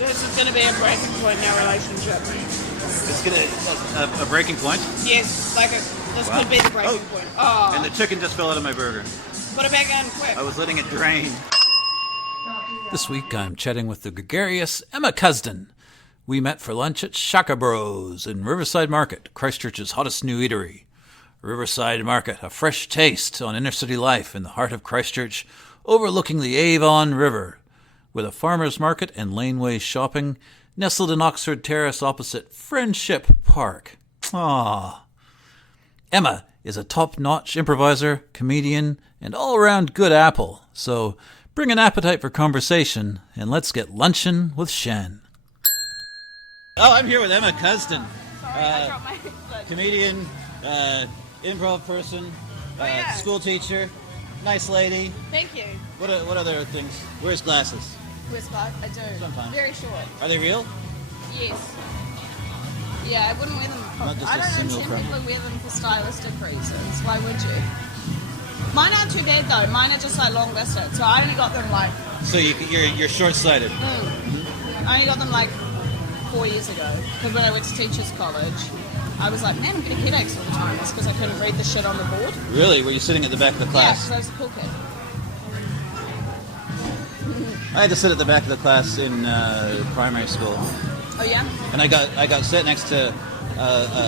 This is going to be a breaking point in our relationship. It's gonna a breaking point. Yes, this could be the breaking point. Oh. And the chicken just fell out of my burger. Put it back in quick. I was letting it drain. This week I'm chatting with the gregarious Emma Cusdin. We met for lunch at Shaka Bros in Riverside Market, Christchurch's hottest new eatery. Riverside Market, a fresh taste on inner city life in the heart of Christchurch, overlooking the Avon River, with a farmer's market and laneway shopping, nestled in Oxford Terrace opposite Friendship Park. Ah. Emma is a top-notch improviser, comedian, and all-around good apple, so bring an appetite for conversation, and let's get Lunchin with Shen. Oh, I'm here with Emma Cusdin. Sorry, I dropped my headset. Comedian, improv person, school teacher, nice lady. Thank you. What other things? Where's glasses? Westcott, I do. Sometimes. Very short. Are they real? Yes. Yeah, I wouldn't wear them. Not just I a don't single understand frame. people who wear them for stylistic reasons. Why would you? Mine aren't too bad though. Mine are just like long distance. So I only got them like. So you're short-sighted. I only got them like 4 years ago. Because when I went to teachers college, I was like, man, I'm getting headaches all the time. It's because I couldn't read the shit on the board. Really? Were you sitting at the back of the Yeah, class? because I was a cool kid. I had to sit at the back of the class in primary school, Oh yeah. and I got sat next to.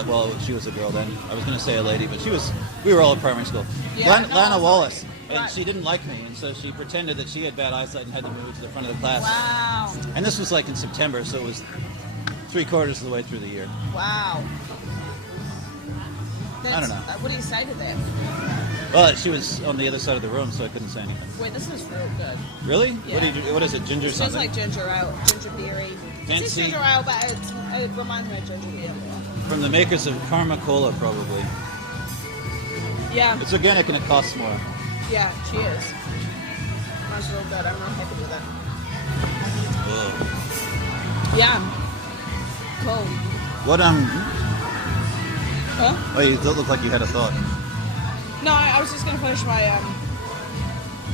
Well, she was a girl then. I was going to say a lady, but we were all at primary school. Yeah, Lana Wallace, and Right. she didn't like me, and so she pretended that she had bad eyesight and had to move to the front of the class. Wow. And this was like in September, so it was 3/4 of the way through the year. Wow. I don't know. What do you say to that? Well, she was on the other side of the room, so I couldn't say anything. Wait, this is real good. Really? Yeah. What do you do? What is it? Ginger It tastes something? like ginger ale, ginger berry. Fancy. It's ginger ale, but it reminds me of ginger beer. From the makers of Karma Cola, probably. Yeah, It's organic and it costs more. yeah, cheers. Mine's real good. I'm real happy with it. Ugh. Yeah. Cool. What Huh? Oh, you don't look like you had a thought. No, I was just going to finish my,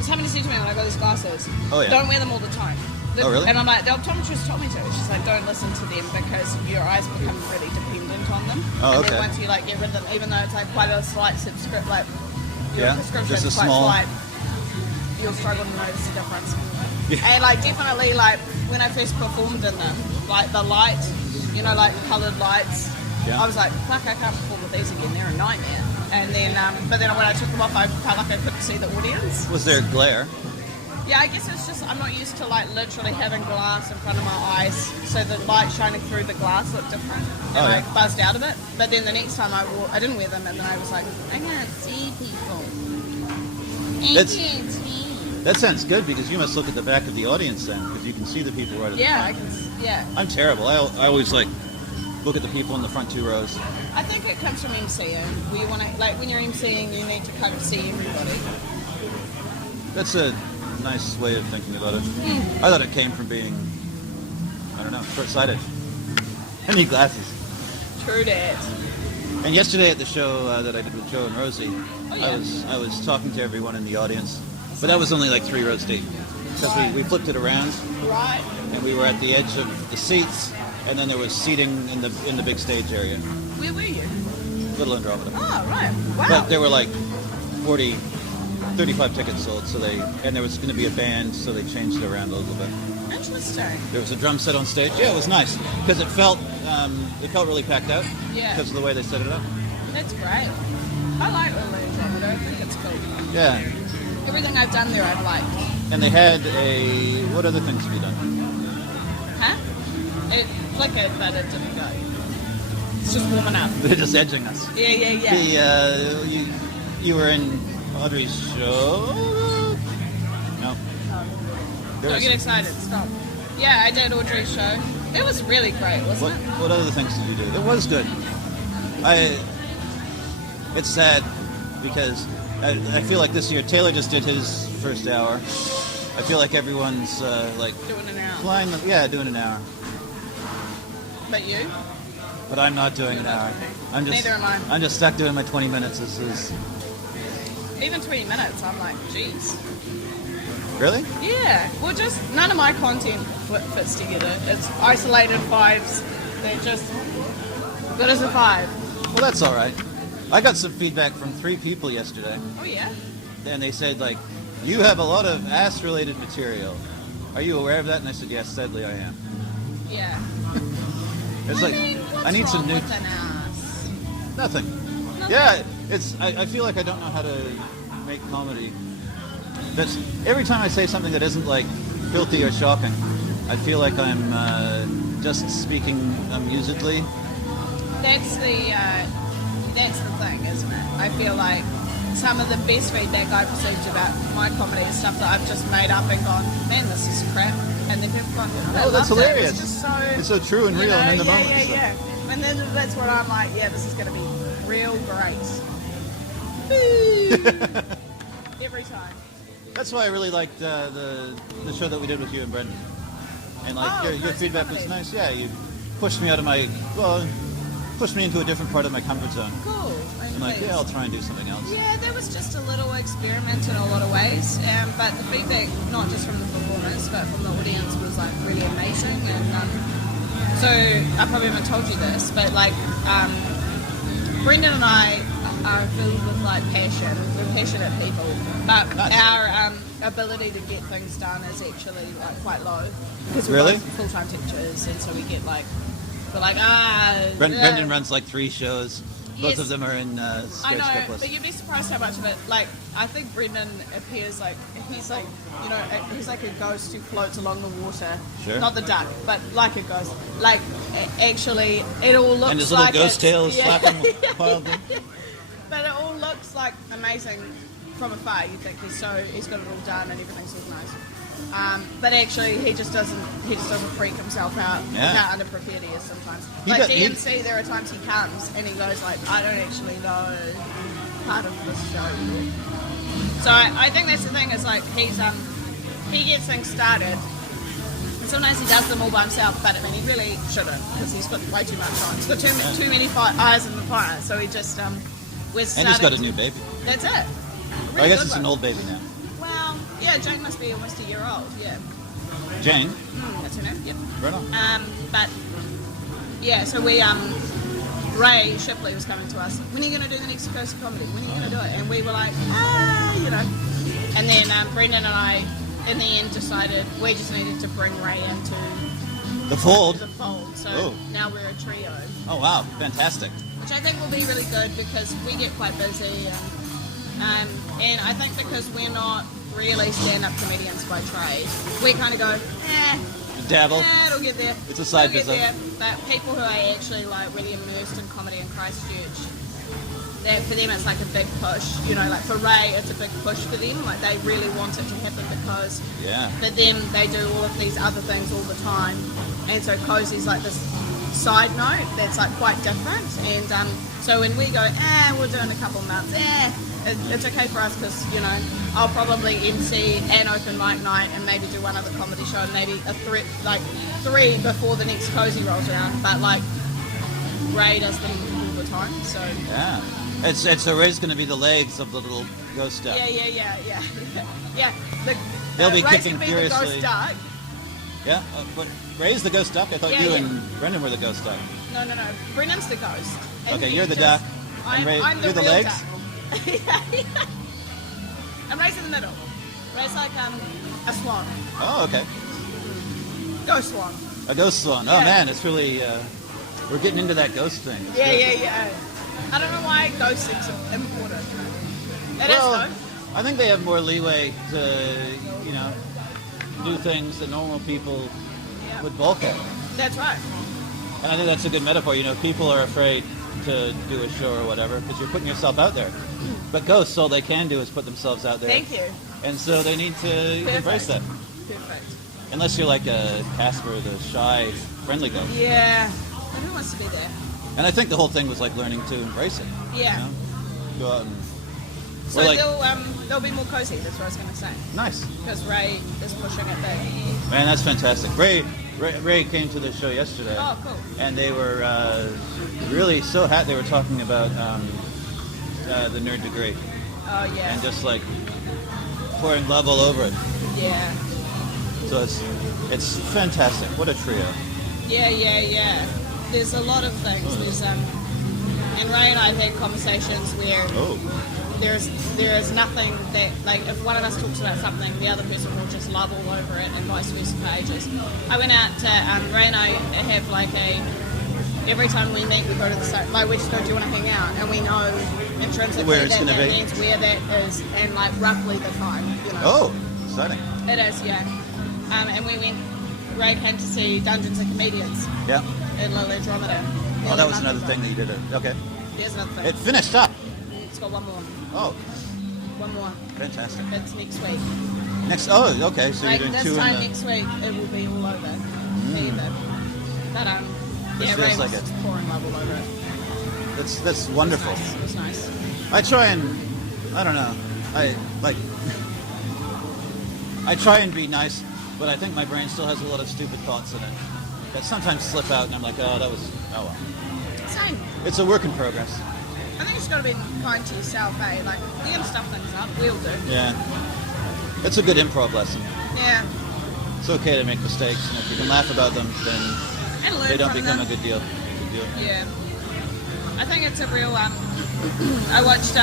somebody said to me when I got these glasses, Oh, yeah. don't wear them all the time. Oh, really? And I'm like, the optometrist told me to. She's like, don't listen to them because your eyes become really dependent on them. Oh, and okay. then once you like get rid of them, even though it's like quite a slight subscription, like your Yeah, prescription just a is quite small- slight, you'll struggle to notice the difference. Yeah. And like definitely like when I first performed in them, like the light, you know, like coloured lights, Yeah. I was like, fuck, I can't perform with these again. They're a nightmare. And then, but then when I took them off, I felt like I couldn't see the audience. Was there glare? Yeah, I guess it's just I'm not used to like literally having glass in front of my eyes, so the light shining through the glass looked different, and Oh, I yeah. buzzed out of it. But then the next time I didn't wear them, and then I was like, I can't see people. I That's- can't see. That sounds good because you must look at the back of the audience then, because you can see the people right at Yeah, I the can. front. Yeah, I'm terrible. I always like look at the people in the front 2 rows. I think it comes from MCing. Where you want to like when you're MCing, you need to kind of see everybody. That's a nice way of thinking about it. I thought it came from being, I don't know, short-sighted. I need glasses. True that. And yesterday at the show that I did with Joe and Rosie, Oh, yeah. I was talking to everyone in the audience, but that was only like 3 rows deep because we flipped it around Right. and we were at the edge of the seats, and then there was seating in the big stage area, Where were you? Little Andromeda. Oh, right. Wow. But there were like 35 tickets sold, and there was going to be a band, so they changed it around a little bit. Interesting. There was a drum set on stage. Yeah, it was nice because it felt really packed out. Yeah. Because of the way they set it up. That's great. I like Little Andromeda. I think it's cool. Yeah. Everything I've done there, I've liked. And they had what other things have you done? Huh? It flickered, but it didn't go. It's just warming up. They're just edging us. Yeah. You were in Audrey's show? No. There Don't was- get excited. Stop. Yeah, I did Audrey's show. It was really great, wasn't it? What other things did you do? It was good. It's sad because I feel like this year Taylor just did his first hour. I feel like everyone's like Doing an hour. flying. Doing an hour. But you? But I'm not doing You're an not hour. doing it. I'm just. Neither am I. I'm just stuck doing my 20 minutes. This is. Even 20 minutes, I'm like, geez. Really? Yeah. Well, just none of my content fits together. It's isolated vibes. They're just good as a 5. Well, that's all right. I got some feedback from 3 people yesterday, Oh yeah. and they said, like, you have a lot of ass-related material. Are you aware of that? And I said, yes, sadly I am. Yeah. It's I mean, I what's need wrong some new... with an ass? Nothing. Yeah, I feel like I don't know how to make comedy. That's every time I say something that isn't like filthy or shocking, I feel like I'm just speaking amusedly. That's the thing, isn't it? I feel like some of the best feedback I've received about my comedy is stuff that I've just made up and gone, man, this is crap. And then people gone, Oh, that's hilarious. It's just so... It's so true and real and in the moment. Yeah. And then that's what I'm like, yeah, this is going to be real great. Every time. That's why I really liked the show that we did with you and Brendan. And like your feedback was nice. Yeah, you pushed me out of pushed me into a different part of my comfort zone. Cool. I'm like, yeah, I'll try and do something else. Yeah, that was just a little experiment in a lot of ways. But the feedback, not just from the performers, but from the audience, was like really amazing. And so I probably haven't told you this, but like Brendan and I are filled with like passion. We're passionate people, but our ability to get things done is actually like quite low because we're both full-time teachers, and so we get like. We're like, Brendan runs like 3 shows. Both Yes. of them are in I sketch know, scriptless. but you'd be surprised how much of it. Like, I think Brendan appears like he's like, you know, he's like a ghost who floats along the water. Sure. Not the duck, but like a ghost. Like, actually, it all looks And his little like ghost tail is flapping wildly. But it all looks like amazing from afar. You think he's got it all done and everything's all nice. But actually, he just doesn't freak himself out. Yeah. How underprepared he is sometimes. He Like got- he- DMC, there are times he comes and he goes like, I don't actually know part of this show yet. So I think that's the thing. Is like he gets things started. And sometimes he does them all by himself, but I mean he really shouldn't because he's got way too much on. He's got too many eyes in the fire. So he just we're starting. And he's got a new baby. That's it. Well, I guess it's an old baby now. Well, yeah, Jane must be almost a year old. Yeah. Jane? That's her name. Yep. Right on. But yeah, so we Ray Shipley was coming to us. When are you going to do the next Coast of Comedy? When are you going to do it? And we were like, you know. And then Brendan and I, in the end, decided we just needed to bring Ray into The fold? the fold. So now we're a trio, Oh, wow. Fantastic. which I think will be really good because we get quite busy. And I think because we're not really stand-up comedians by trade, we kind of go, Dabble. it'll get there. It's a side It'll get business. there. But people who are actually like really immersed in comedy in Christchurch, that for them it's like a big push. You know, like for Ray, it's a big push for them. Like they really want it to happen because for them they do all of these other things all the time, and so Cozy's like this side note that's like quite different. And so when we go, we're doing a couple months, it's okay for us because, you know, I'll probably MC an open mic night and maybe do one other comedy show and maybe three before the next Cozy rolls around. But like Ray does them all the time, so Yeah. It's so Ray's going to be the legs of the little ghost duck. yeah. They'll be Ray's kicking gonna be the furiously. ghost duck. Yeah, but Ray's the ghost duck? I thought you and Brendan were the ghost duck. No. Brendan's the ghost. And Okay, he you're the just- duck. And Ray, I'm the you're the real legs? duck. And Ray's in the middle. Ray's like a swan. Oh, okay. Ghost swan. A ghost swan. Oh, Yeah. man, it's really... we're getting into that ghost thing. It's good. Yeah. I don't know why ghost is important. It is Well, though. I think they have more leeway to, you know, do things that normal people Yeah. would balk at. That's right. And I think that's a good metaphor. You know, people are afraid to do a show or whatever because you're putting yourself out there. But ghosts, all they can do is put themselves out there. Thank you. And so they need to embrace that. Perfect. Unless you're like a Casper, the shy, friendly ghost. Yeah. Who wants to be there? And I think the whole thing was like learning to embrace it. Yeah. You know? Go out and... So or like, they'll be more cozy. That's what I was going to say. nice. Because Ray is pushing it big. Man, that's fantastic. Ray came to the show yesterday. Oh, cool. And they were really so happy. They were talking about the nerd degree Oh yeah. and just like pouring love all over it. Yeah. So it's fantastic. What a trio. Yeah. There's a lot of things. There's and Ray and I have had conversations where there is nothing that, like, if one of us talks about something, the other person will just love all over it, and vice versa for ages. I went out to Ray and I have like every time we meet, we go to the same, like, we just go, do you want to hang out? And we know intrinsically where it's that going to be, means where that is, and like roughly the time. You know. Oh, exciting! It is, yeah. And we went. Ray came to see Dungeons and Comedians. Yeah. In Little Andromeda. Oh, that was another thing that you did. Okay. Here's another thing. It finished up. It's got one more. Oh. One more. Fantastic. It's next week. Oh, okay. So like you're doing this two time in the... next week, it will be all over. But This yeah, feels Ray like was it. just pouring love all over it. That's wonderful. It was nice. I try and, I don't know, I try and be nice, but I think my brain still has a lot of stupid thoughts in it that sometimes slip out, and I'm like, oh well. Same. It's a work in progress. I think you just got to be kind to yourself, eh? Like, you're going to stuff things up. We all do. Yeah. It's a good improv lesson. Yeah. It's okay to make mistakes, and if you can laugh about them, then And learn they don't from become them. a good deal. Yeah. I think it's a real, I watched,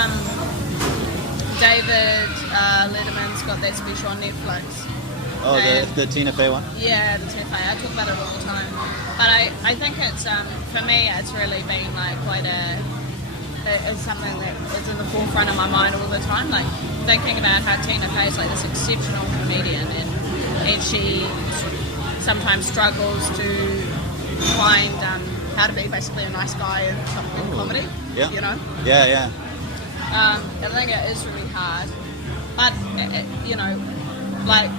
David Letterman's got that special on Netflix. Oh, the Tina Fey one? Yeah, the Tina Fey. I talk about it all the time. But I think it's, for me, it's really been like quite it's something that is in the forefront of my mind all the time. Like, thinking about how Tina Fey is like this exceptional comedian, and she sometimes struggles to find how to be basically a nice guy in comedy. Yeah. You know? Yeah. I think it is really hard. But, you know, like,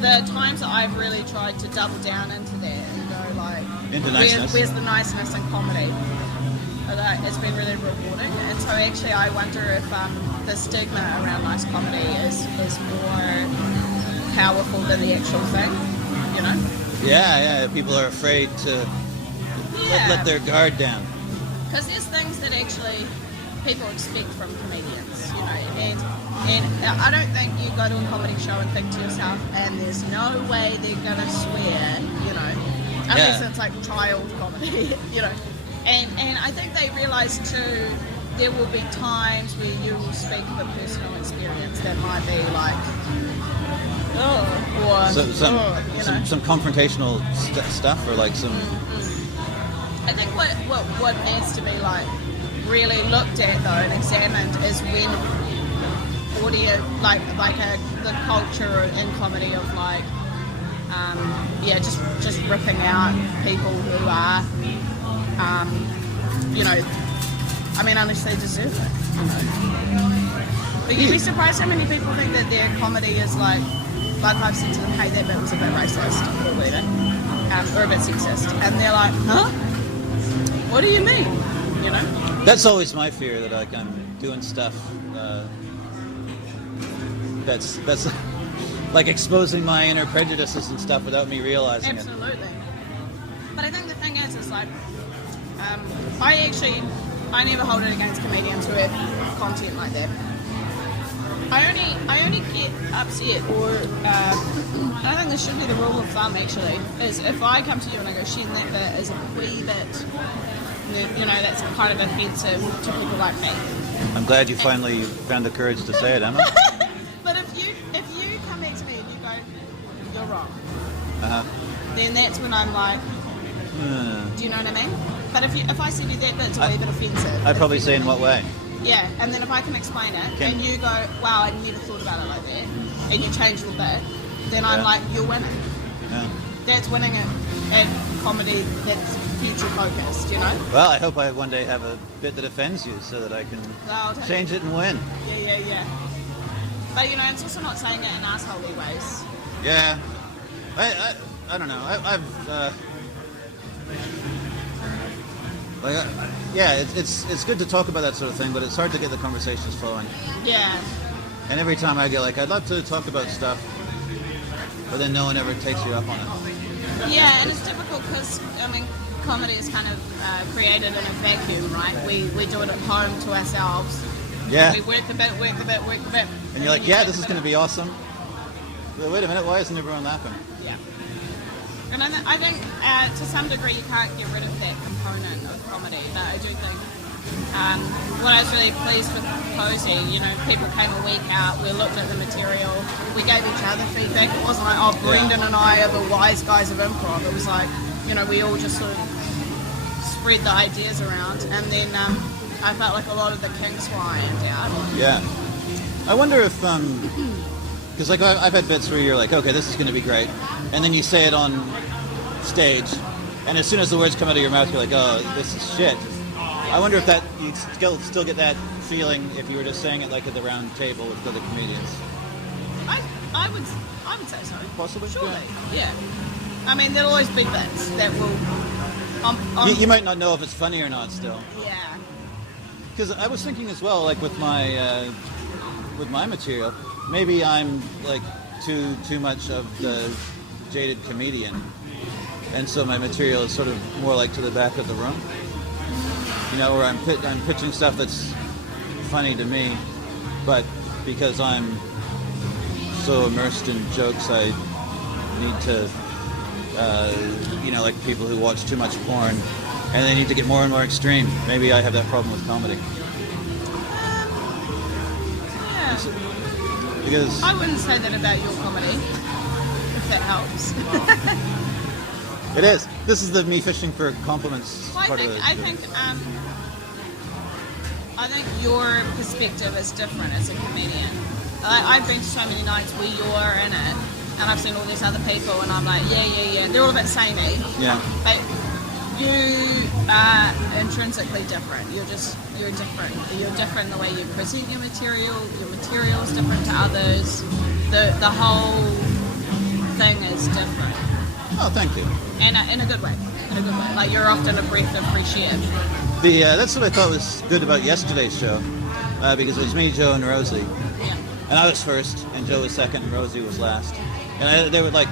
the times that I've really tried to double down into that and go, like, Into niceness. Where's the niceness in comedy? It's been really rewarding. And so actually I wonder if the stigma around nice comedy is more powerful than the actual thing, you know? Yeah. People are afraid to let their guard down. Because there's things that actually people expect from comedians, you know, and I don't think you go to a comedy show and think to yourself, and there's no way they're gonna swear, you know, unless it's like child comedy, you know. And I think they realise too, there will be times where you will speak of a personal experience that might be like, some confrontational stuff, or like some. I think what needs to be like really looked at though and examined is when audio, the culture in comedy of like, just ripping out people who are, you know, I mean, unless they deserve it. You know? But you'd be surprised how many people think that their comedy is like I've said to them, hey, that bit was a bit racist or whatever, or a bit sexist, and they're like, huh? What do you mean? You know? That's always my fear, that like I'm doing stuff that's like exposing my inner prejudices and stuff without me realizing it. Absolutely. But I think the thing is like, I never hold it against comedians who have content like that. I only get upset, or I think this should be the rule of thumb actually, is if I come to you and I go, Shen, that bit is a wee bit, you know, that's kind of offensive to people like me. I'm glad you finally found the courage to say it, Emma. But if you come back to me and you go, you're wrong, then that's when I'm like, do you know what I mean? But if I said you that bit's a wee bit offensive, I'd probably say in what way? Yeah, and then if I can explain it, and you go, wow, I never thought about it like that, and you change the bit, then I'm like, you're winning. Yeah. That's winning at comedy that's future focused, you know? Well, I hope I one day have a bit that offends you so that I can change it and win. Yeah. But, you know, it's also not saying it in assholey ways. Yeah. I don't know. I've it's good to talk about that sort of thing, but it's hard to get the conversations flowing. Yeah. And every time I get like, I'd love to talk about stuff, but then no one ever takes you up on it. Yeah, and it's difficult because, I mean, comedy is kind of created in a vacuum, right? We do it at home to ourselves. Yeah. We work the bit. And you're like, yeah, this is going to be awesome. Wait a minute, why isn't everyone laughing? Yeah. And I think to some degree you can't get rid of that component of comedy, but I do think what I was really pleased with Cozy, people came a week out, we looked at the material, we gave each other feedback. It wasn't like, Brendan and I are the wise guys of improv. It was like, we all just sort of spread the ideas around, and then I felt like a lot of the kinks were ironed out. Yeah. I wonder if, because like I've had bits where you're like, okay, this is going to be great, and then you say it on stage, and as soon as the words come out of your mouth, you're like, oh, this is shit. I wonder if that you still get that feeling if you were just saying it like at the round table with other comedians. I would say so. Possibly. Surely. Yeah. I mean, there'll always be bits that will. You might not know if it's funny or not still. Yeah. Because I was thinking as well, like with my material, maybe I'm like too much of the jaded comedian, and so my material is sort of more like to the back of the room. Where I'm pitching stuff that's funny to me, but because I'm so immersed in jokes, I need to, like people who watch too much porn, and they need to get more and more extreme. Maybe I have that problem with comedy. Yeah. Because I wouldn't say that about your comedy, if that helps. It is. This is the me fishing for compliments part of it. I think your perspective is different as a comedian. I've been to so many nights where you're in it, and I've seen all these other people, and I'm like, yeah. They're all a bit samey. Yeah. But you are intrinsically different. You're different. You're different in the way you present your material. Your material is different to others. The whole thing is different. Oh, thank you. And in a good way. Like, you're often a breath of fresh air. That's what I thought was good about yesterday's show, because it was me, Joe, and Rosie. Yeah. And I was first, and Joe was second, and Rosie was last. And they were like,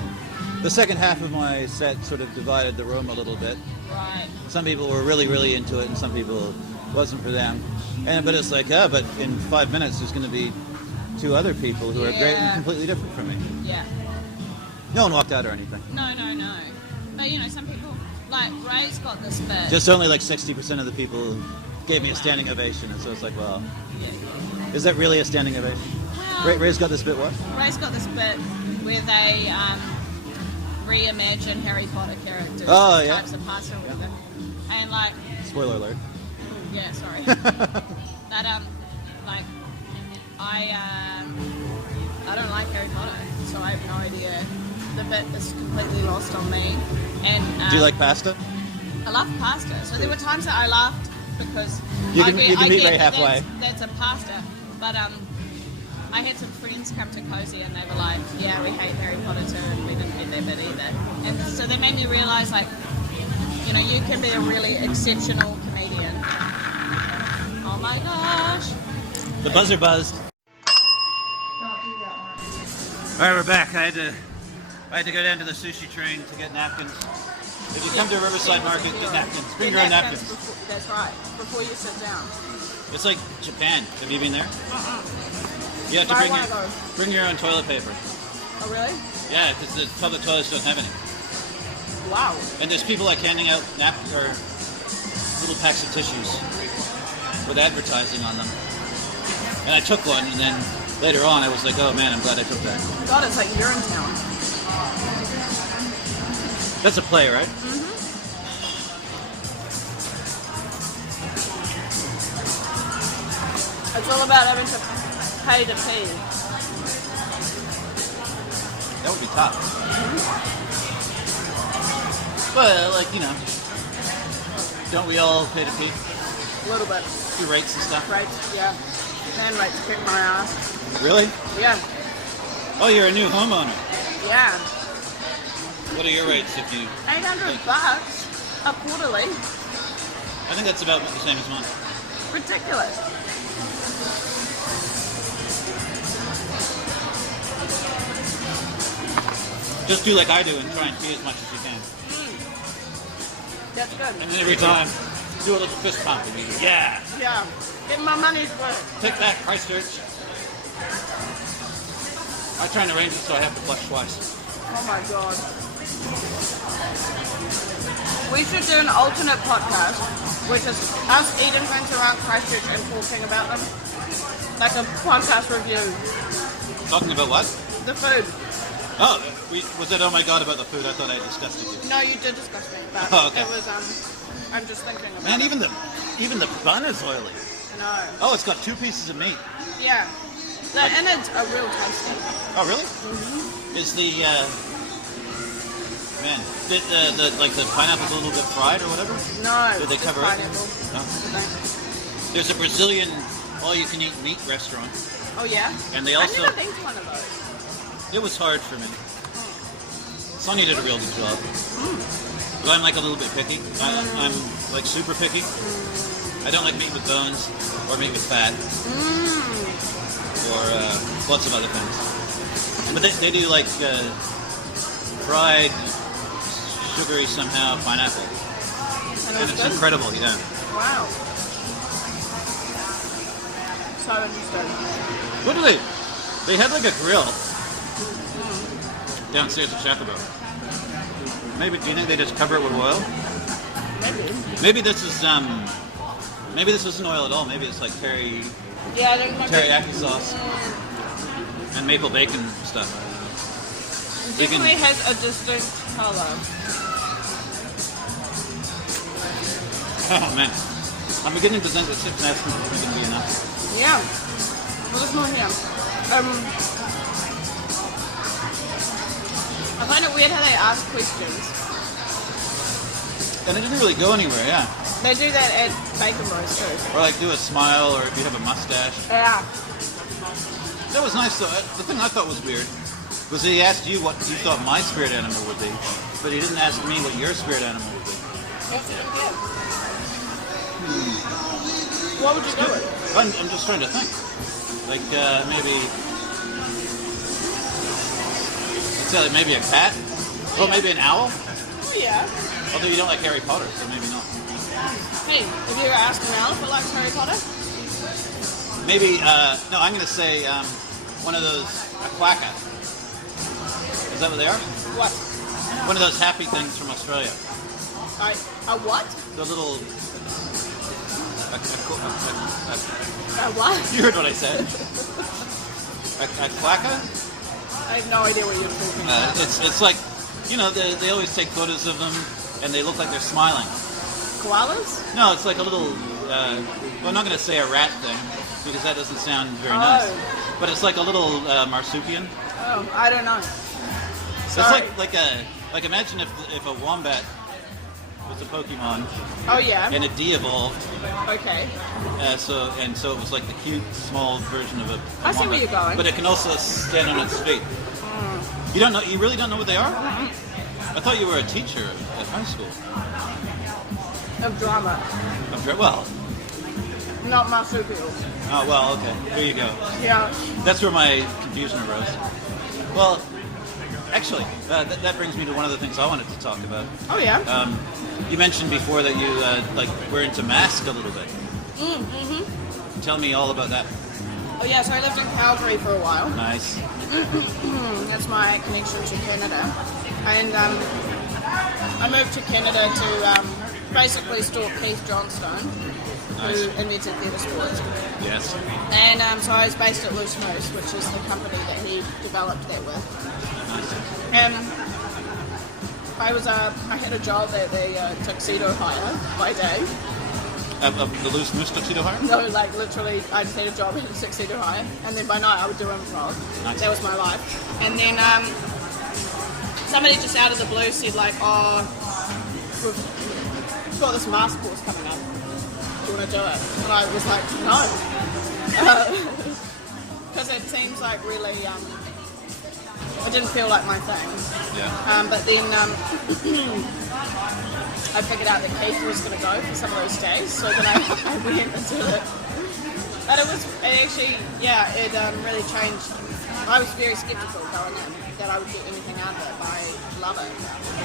the second half of my set sort of divided the room a little bit. Right. Some people were really, really into it, and some people it wasn't for them. But it's like, but in 5 minutes there's going to be two other people who are great and completely different from me. Yeah. No one walked out or anything. No. But, some people, like, Ray's got this bit. Just only like 60% of the people gave me a standing ovation, and so it's like, well, is that really a standing ovation? Well, Ray's got this bit what? Ray's got this bit where they reimagine Harry Potter characters. Oh, yeah. Types of pasta or whatever. And, like... Spoiler alert. Yeah, sorry. But, I don't like Harry Potter, so I have no idea. The bit is completely lost on me. And do you like pasta? I love pasta. So there were times that I laughed because you can meet Ray halfway. That's a pasta. But I had some friends come to Cozy and they were like, yeah, we hate Harry Potter too, and we didn't get that bit either. And so they made me realise, like, you can be a really exceptional comedian. Oh my gosh. The buzzer buzzed. All right, we're back. I had to go down to the sushi train to get napkins. If you come to Riverside Market, get napkins. Bring your own napkins. That's right. Before you sit down. It's like Japan. Have you been there? You have to bring your own toilet paper. Oh, really? Yeah, because the public toilets don't have any. Wow. And there's people like handing out or little packs of tissues with advertising on them. And I took one, and then later on I was like, oh man, I'm glad I took that. God, it's like you're in town. That's a play, right? Mm-hmm. It's all about having to pay to pee. That would be tough. Mm-hmm. But, don't we all pay to pee? A little bit. Do rates and stuff? Rates, yeah. Man rates kick my ass. Really? Yeah. Oh, you're a new homeowner. Yeah. What are your rates if you... $800 a quarterly. I think that's about the same as mine. Ridiculous. Just do like I do and try and pee as much as you can. That's good. And then every time, do a little fist pump and you go, yeah! Yeah. Get my money's worth. Take that, Christchurch. I try and arrange it so I have to flush twice. Oh my god. We should do an alternate podcast, which is us eating things around Christchurch and talking about them. Like a podcast review. Talking about what? The food. Oh, was it oh my god about the food? I thought I disgusted you. No, you did discuss me, but okay. It was, I'm just thinking about Man, it. even the bun is oily. No. Oh, it's got 2 pieces of meat. Yeah. The innards are real tasty. Oh, really? Mm-hmm. Is the man? Did the pineapple's a little bit fried or whatever? No. Did they just cover pineapple. it? No. There's a Brazilian all-you-can-eat meat restaurant. Oh yeah. And they also. I've never been to one of those. It was hard for me. Sonny did a real good job. But I'm like a little bit picky. I'm like super picky. I don't like meat with bones or meat with fat. Or lots of other things. But they do like fried, sugary somehow pineapple. And it's incredible, yeah. Wow. So interesting. What do they? They had like a grill downstairs at Shaka Bros. Maybe do you think they just cover it with oil? Maybe. Maybe this isn't oil at all. Maybe it's like teriyaki sauce and maple bacon stuff. It definitely has a distinct color. Oh man, I'm beginning to think that 6 napkins is going to be enough. Yeah. Well, there's more here. I find it weird how they ask questions. And it didn't really go anywhere, yeah. They do that at Bacon Bros too. Or like do a smile, or if you have a mustache. Yeah. That was nice though. The thing I thought was weird was he asked you what you thought my spirit animal would be, but he didn't ask me what your spirit animal would be. Yes, you did. What would you go with? I'm just trying to think. Like maybe maybe a cat? Or maybe an owl? Oh yeah. Although you don't like Harry Potter, so maybe not. Hey, have you ever asked an owl if it likes Harry Potter? Maybe, no, I'm going to say one of those, a quacka. Is that what they are? What? One of those happy things from Australia. A what? The little... A what? You heard what I said. A quacka? I have no idea what you're talking about. It's like, you know, they always take photos of them, and they look like they're smiling. Koalas? No, it's like a little, well, I'm not going to say a rat thing, because that doesn't sound very nice. But it's like a little marsupial. Oh, I don't know. Sorry. It's like imagine if a wombat was a Pokemon. Oh yeah. And it de-evolved. Okay. So it was like the cute, small version of a I see wombat. where you're going. But it can also stand on its feet. You don't know? You really don't know what they are? I thought you were a teacher at high school. Of drama. Well. Not marsupials. Oh well, okay. There you go. Yeah. That's where my confusion arose. Well, actually, that brings me to one of the things I wanted to talk about. Oh yeah. You mentioned before that you were into Mask a little bit. Mm-hmm. Tell me all about that. Oh yeah, so I lived in Calgary for a while. Nice. That's my connection to Canada. And I moved to Canada to basically stalk Keith Johnstone, Nice. who invented theatre sports. Yes. And so I was based at Loose Moose, which is the company that he developed that with. Nice. I had a job at the tuxedo hire by day. The Loose Moose tuxedo hire? No, like literally, I just had a job at a tuxedo hire, and then by night I would do improv. Nice. That was my life. And then somebody just out of the blue said like, "Oh, we've got this mask course coming up. Do you want to do it?" And I was like, "No," because it seems like really. It didn't feel like my thing. Yeah. But then I figured out that Keith was going to go for some of those days, so then I went and did it. But it really changed. I was very skeptical going in that I would get anything out of it, but I love it.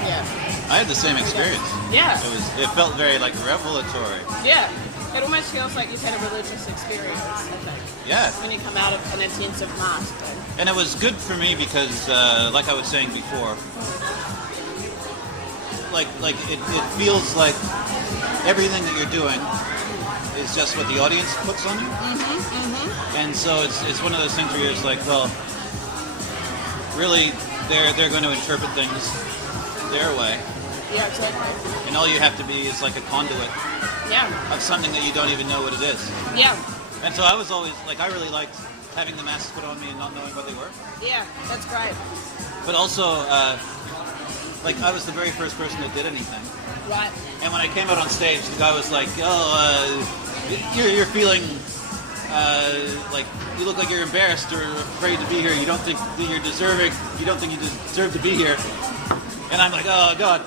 Yeah. I had the same experience. Yeah. It felt very like revelatory. Yeah. It almost feels like you've had a religious experience, I think. Yeah. When you come out of an intensive mask thing. And it was good for me because, like I was saying before, like it feels like everything that you're doing is just what the audience puts on you. And so it's one of those things where you're just like, well, really, they're going to interpret things their way. Yeah, exactly. And all you have to be is like a conduit of something that you don't even know what it is. Yeah. And so I was always, like, I really liked having the masks put on me and not knowing what they were. Yeah, that's great. But also, like, I was the very first person that did anything. Right. And when I came out on stage, the guy was like, you're feeling, like, you look like you're embarrassed or afraid to be here. You don't think that you're deserving. You don't think you deserve to be here. And I'm like, oh, God.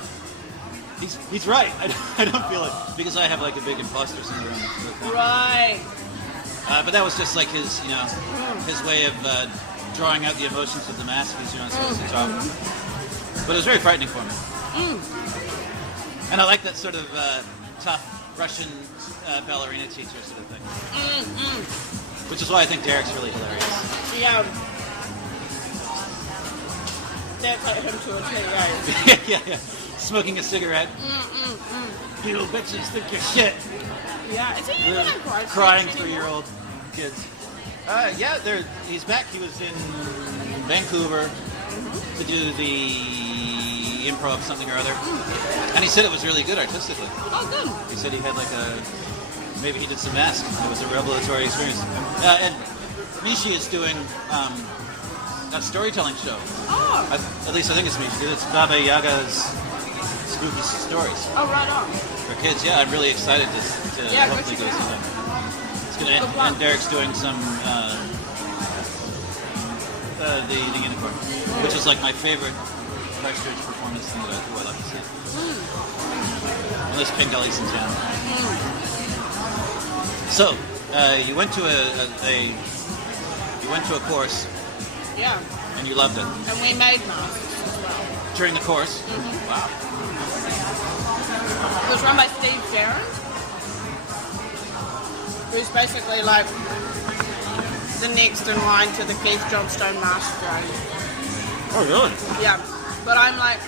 He's right. I don't feel it. Because I have, like, a big imposter syndrome. Right. But that was just, like, his, his way of drawing out the emotions of the mask. He's supposed to talk. But it was very frightening for me. And I like that sort of tough Russian ballerina teacher sort of thing. Which is why I think Derek's really hilarious. Yeah. That's like him to a T, right? yeah. Smoking a cigarette. You little bitches think you're shit. Yeah. Is he even in Christchurch? Crying 3-year-old kids. Yeah, he's back. He was in Vancouver to do the improv something or other. And he said it was really good artistically. Oh, good. He said he had like maybe he did some masks. It was a revelatory experience. And Mishi is doing a storytelling show. Oh. At least I think it's Mishi. It's Baba Yaga's spooky stories. Oh, right on. For kids, yeah. I'm really excited to hopefully go see them. It's gonna end, and Derek's doing some the unicorn, which is like my favorite Christchurch performance thing that I like to see. Unless Pingelly's in town. So you went to a course. Yeah. And you loved it. And we made masks as well. During the course? Wow. It was run by Steve Sharon, who's basically like the next in line to the Keith Johnstone mask journey. Oh, really? Yeah. But I'm like,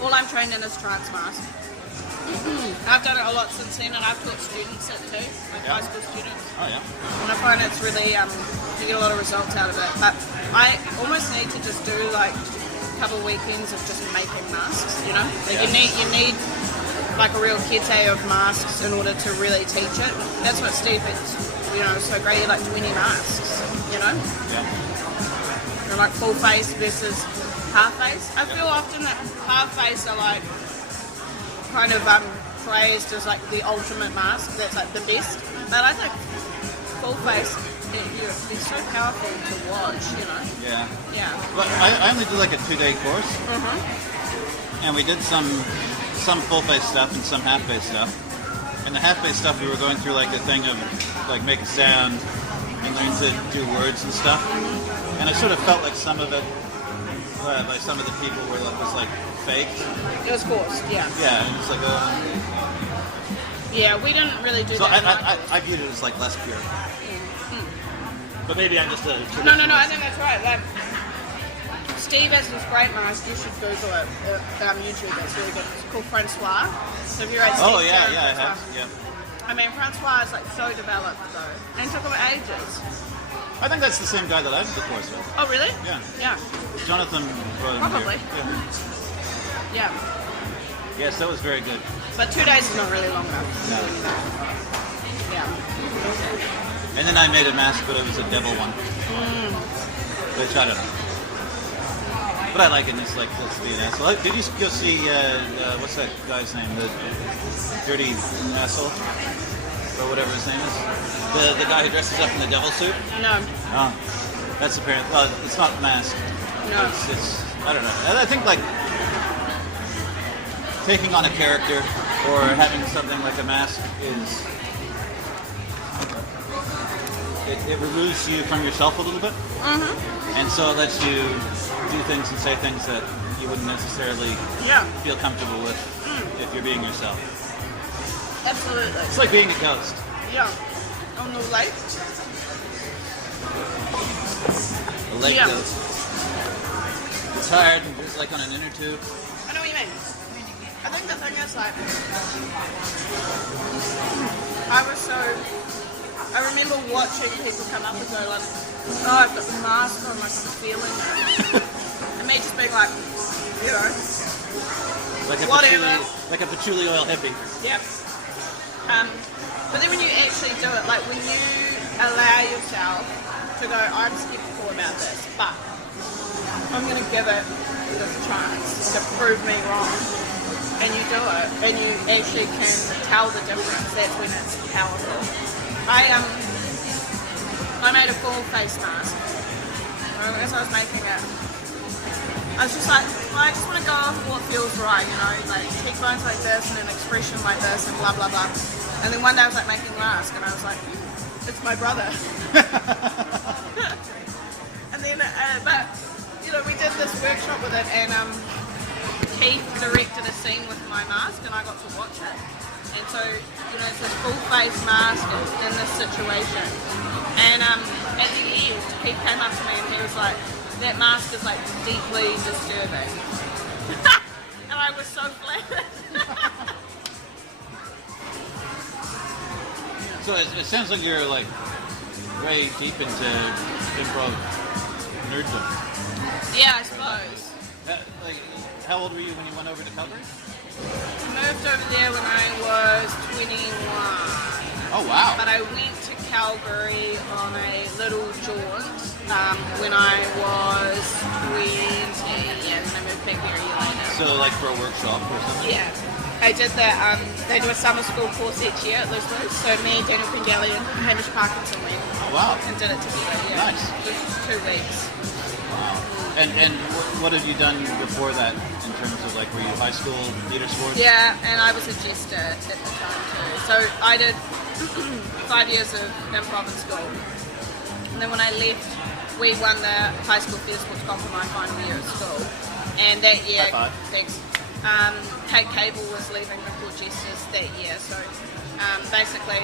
all I'm trained in is trance mask. I've done it a lot since then, and I've taught students it too, like high school students. Oh, yeah. And I find it's really, you get a lot of results out of it. But I almost need to just do like a couple of weekends of just making masks, you know? Like you need like a real kete of masks in order to really teach it. That's what Steve is, so great. He like 20 masks, Yeah. They're like full face versus half face. I feel often that half face are like kind of praised as like the ultimate mask. That's like the best. But I think full face, they're so powerful to watch, Yeah. Yeah. But I only did like a 2-day course. And we did some full face stuff and some half face stuff. And the half face stuff, we were going through like the thing of like make a sound and learn to do words and stuff. And I sort of felt like some of it, by some of the people, was like fake. It was forced, yeah. Yeah, and it's like yeah, we didn't really do so that. I viewed it as like less pure. But maybe I'm just a... No, I think that's right. Like, Steve has this great mask. You should Google it. YouTube, it's really good. It's called Francois. So if you write Steve I Francois. have. Yeah. I mean, Francois is like so developed though, and it took him ages. I think that's the same guy that I did the course with. Oh, really? Yeah. Yeah. Jonathan brought him Probably. here. Yeah. Yes, that was very good. But 2 days is not really long enough. No. Yeah. And then I made a mask, but it was a devil one. Which I don't know. But I like it, and it's like, let's be an asshole. Did you go see, what's that guy's name? The dirty asshole? Or whatever his name is? The guy who dresses up in the devil suit? No. Oh. That's apparent. Well, it's not masked. No. It's I don't know. I think like taking on a character or having something like a mask is... It removes you from yourself a little bit. And so it lets you do things and say things that you wouldn't necessarily feel comfortable with if you're being yourself. Absolutely. It's like being a ghost. Yeah. On the lake. A lake Yeah. ghost. Tired and just like on an inner tube. I know what you mean. I think the thing is like, I remember watching people come up and go like, oh, I've got the mask on, like I'm feeling it. And me just being like, you know, like a whatever. patchouli oil hippie. Yeah. But then when you actually do it, like when you allow yourself to go, I'm skeptical about this, but I'm going to give it this chance to prove me wrong. And you do it, and you actually can tell the difference. That's when it's powerful. I made a full face mask. As I was making it, I was just like, I just want to go off what feels right, you know, like cheekbones like this and an expression like this and blah blah blah. And then one day I was like making a mask, and I was like, it's my brother. And then, but you know, we did this workshop with it, and Keith directed a scene with my mask, and I got to watch it. And so, you know, it's this full face mask in this situation. And at the end, Keith came up to me and he was like, that mask is like deeply disturbing. And I was so flattered. So it sounds like you're like way deep into improv nerddom. Yeah, I suppose. Like, how old were you when you went over to Calgary? I moved over there when I was 21. Oh wow! But I went to Calgary on a little jaunt when I was 20. Yeah, and I moved back there a year later. So like for a workshop or something? Yeah. I did the, they do a summer school course each year at Lucifer. So me, Daniel Pengelly and Hamish Parkinson went. Oh wow! And did it together, yeah. Nice. It was 2 weeks. Wow. And what have you done before that in terms of like, were you high school theater sports? Yeah, and I was a jester at the time too. So I did 5 years of improv in school. And then when I left, we won the high school theatre sports comp for my final year of school. And that year, thanks, Kate Cable was leaving the Court Jesters that year. So basically,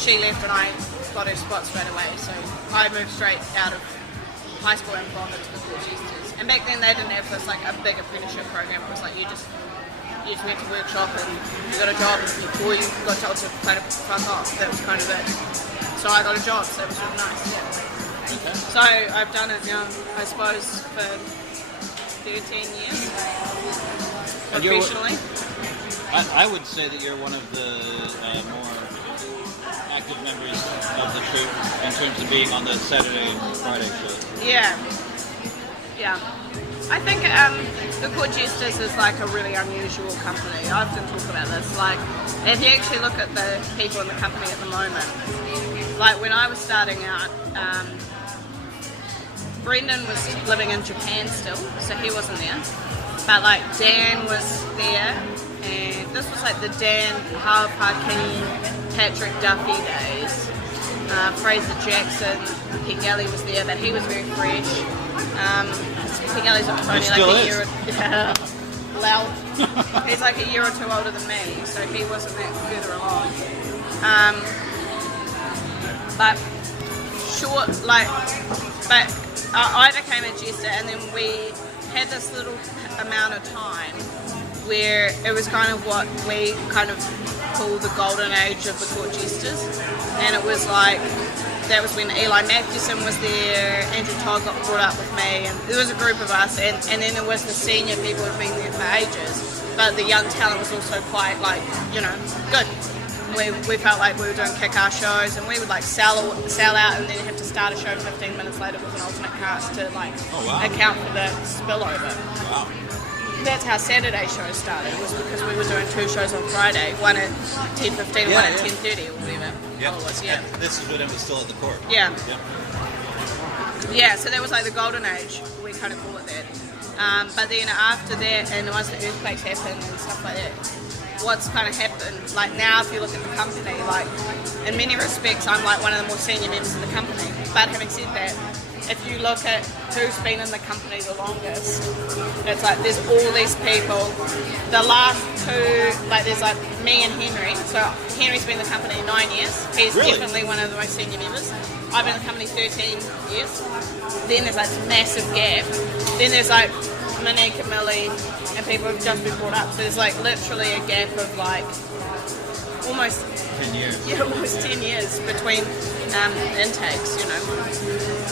she left and I got her spot straight away. So I moved straight out of high school improv into the Court Jesters. And back then they didn't have this like a big apprenticeship program. It was like you just went to workshop and you got a job before you got told to kind of fuck off. That was kind of it. So I got a job, so it was really nice, yeah. Okay. So I've done it, I suppose, for 13 years professionally. I would say that you're one of the more active members of the troupe in terms of being on the Saturday and Friday shows. Yeah. Yeah. I think the Court Jesters is like a really unusual company. I often talk about this. Like, if you actually look at the people in the company at the moment, like when I was starting out, Brendan was living in Japan still, so he wasn't there. But like Dan was there, and this was like the Dan Harparkini, Patrick Duffy days. Fraser Jackson, Pengelly was there, but he was very fresh. Pengelly's only like a year. Well, he's like a year or 2 older than me, so he wasn't that further along. But I became a jester, and then we had this little amount of time where it was kind of what we kind of call the golden age of the Court Jesters, and it was like, that was when Eli Mathewson was there, Andrew Todd got brought up with me, and there was a group of us, and then there was the senior people who had been there for ages, but the young talent was also quite like, you know, good. We felt like we were doing kick-ass shows, and we would like sell out and then have to start a show 15 minutes later with an alternate cast to like account for the spillover. Wow. That's how Saturday shows started, was because we were doing 2 shows on Friday, one at 10:15 and one at 10:30 or whatever. Yeah. This is when it was still at the court. Yeah. Yep. Yeah, so that was like the golden age, we kind of call it that. But then after that, and once the earthquakes happened and stuff like that, what's kind of happened, like now if you look at the company, like in many respects I'm like one of the more senior members of the company. But having said that, if you look at who's been in the company the longest, it's like there's all these people. The last two, like there's like me and Henry. So Henry's been in the company 9 years. He's definitely one of the most senior members. I've been in the company 13 years. Then there's like this massive gap. Then there's like Monique and Millie and people who've just been brought up. So there's like literally a gap of like almost 10 years. Yeah, almost 10 years between intakes, you know.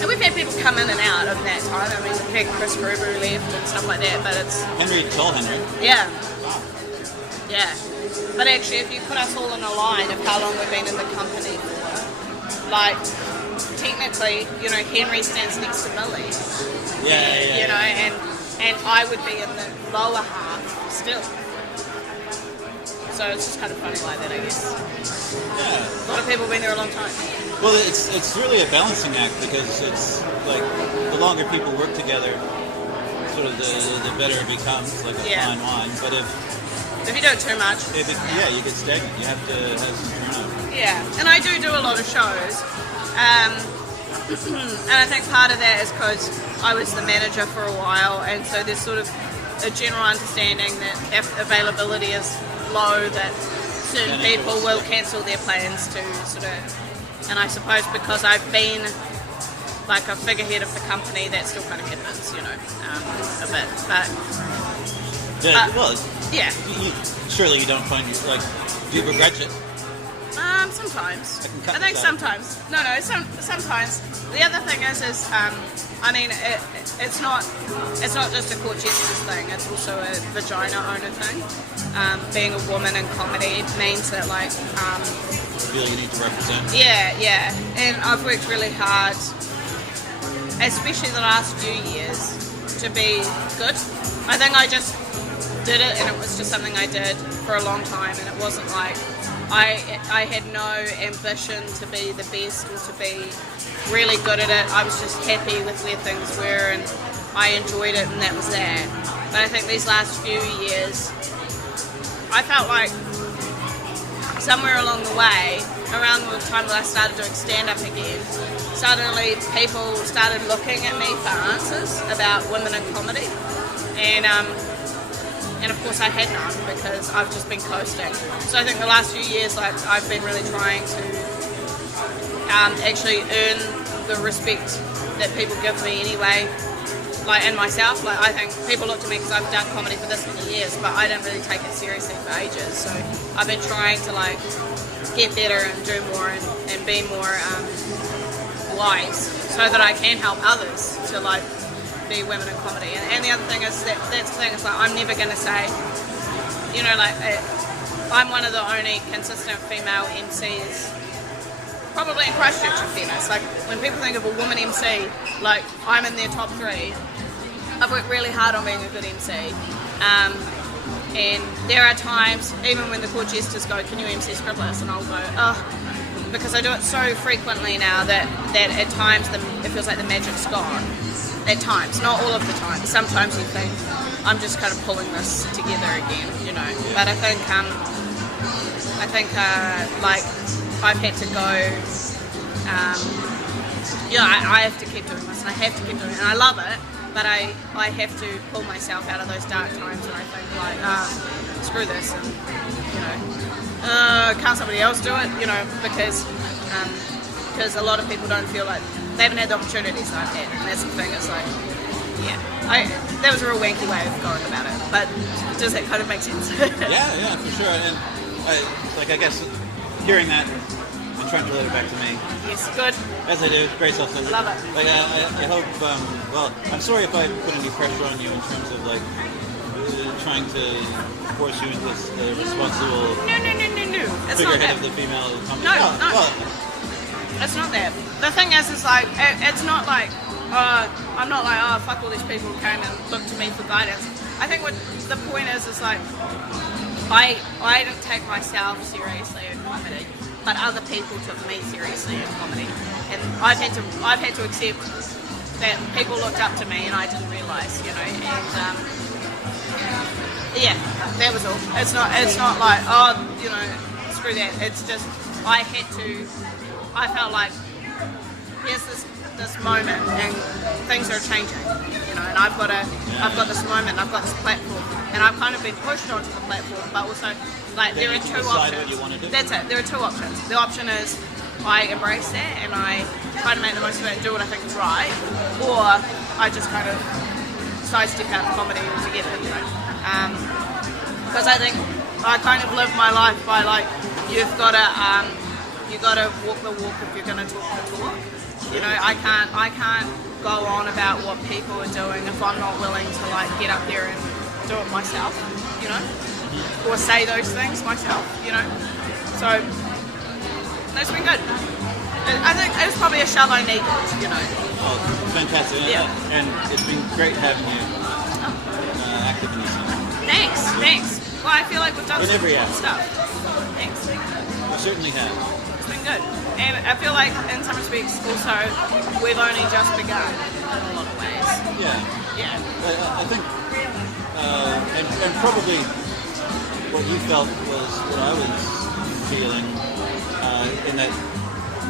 And we've had people come in and out of that time. I mean, we've had Chris Gruber who left and stuff like that, but it's... Henry. Yeah. Yeah. But actually, if you put us all in a line of how long we've been in the company for, like, technically, you know, Henry stands next to Millie. Yeah. You know, and I would be in the lower half still. So it's just kind of funny like that, I guess. Yeah. A lot of people have been there a long time. Well, it's really a balancing act because it's like the longer people work together, sort of the better it becomes, like a fine wine. But if you do it too much, you get stagnant. You have to have some turnover. Yeah, and I do a lot of shows, and I think part of that is because I was the manager for a while, and so there's sort of a general understanding that if availability is low, that certain people will cancel their plans to sort of. And I suppose because I've been like a figurehead of the company, that still kind of happens, you know, a bit. But surely you don't find like, do you begrudge it? Sometimes. I think sometimes. No. Sometimes. The other thing is I mean, it's not just a Quakkas thing. It's also a vagina owner thing. Being a woman in comedy means that like. Feel you need to represent. Yeah. And I've worked really hard, especially the last few years, to be good. I think I just did it, and it was just something I did for a long time, and it wasn't like I had no ambition to be the best or to be really good at it. I was just happy with where things were, and I enjoyed it, and that was that. But I think these last few years, I felt like somewhere along the way, around the time that I started doing stand-up again, suddenly people started looking at me for answers about women in comedy, and of course I had none because I've just been coasting. So I think the last few years, like I've been really trying to actually earn the respect that people give me anyway. Like, and myself, like I think people look to me because I've done comedy for this many years, but I didn't really take it seriously for ages. So I've been trying to like get better and do more and be more wise, so that I can help others to like be women in comedy. And the other thing is that's the thing is like I'm never going to say, you know, like I'm one of the only consistent female MCs. Probably in Christchurch in fairness. Like when people think of a woman MC, like I'm in their top 3. I've worked really hard on being a good MC. And there are times, even when the Quakkas go, can you MC scriptless? And I'll go, oh, because I do it so frequently now that at times it feels like the magic's gone. At times, not all of the time. Sometimes you think, I'm just kind of pulling this together again, you know. But I think like I've had to go, I have to keep doing this, and I have to keep doing it, and I love it, but I have to pull myself out of those dark times where I think like, screw this, and you know, can't somebody else do it, you know, because a lot of people don't feel like they haven't had the opportunities that I've had, and that's the thing. It's like, that was a real wanky way of going about it, but does that kind of make sense? yeah, for sure. And I guess hearing that and trying to relate it back to me. Yes, good. As I do, very self-centered. Love it. Like, I hope. Well, I'm sorry if I put any pressure on you in terms of like trying to force you into this responsible. No. It's not figurehead that. of the female company. No. Well, it's not that. The thing is like, it's not like, I'm not like, oh, fuck all these people who came and looked to me for guidance. I think what the point is like, I don't take myself seriously in comedy, but other people took me seriously in comedy, and I've had to accept that people looked up to me and I didn't realise, you know, and that was all. It's not like, oh, you know, screw that. It's just I felt like here's this this moment, and things are changing, you know. And I've got this moment, I've got this platform, and I've kind of been pushed onto the platform. But also, like, there are two options. What you want to do. That's it. There are two options. The option is I embrace that and I try to make the most of it and do what I think is right, or I just kind of sidestep out of comedy altogether, you know. Because I think I kind of live my life by, like, you've got to walk the walk if you're going to talk the talk. You know, I can't go on about what people are doing if I'm not willing to, like, get up there and do it myself, you know, or say those things myself, you know. So that's been good. I think it was probably a shove I needed, you know. Oh, fantastic. Yeah. And it's been great having you active in this. Thanks. Well, I feel like we've done in some every cool aspect. stuff. Thanks. We certainly have. It's been good. And I feel like in some respects also we've only just begun in a lot of ways. Yeah. I think, and probably what you felt was what I was feeling, in that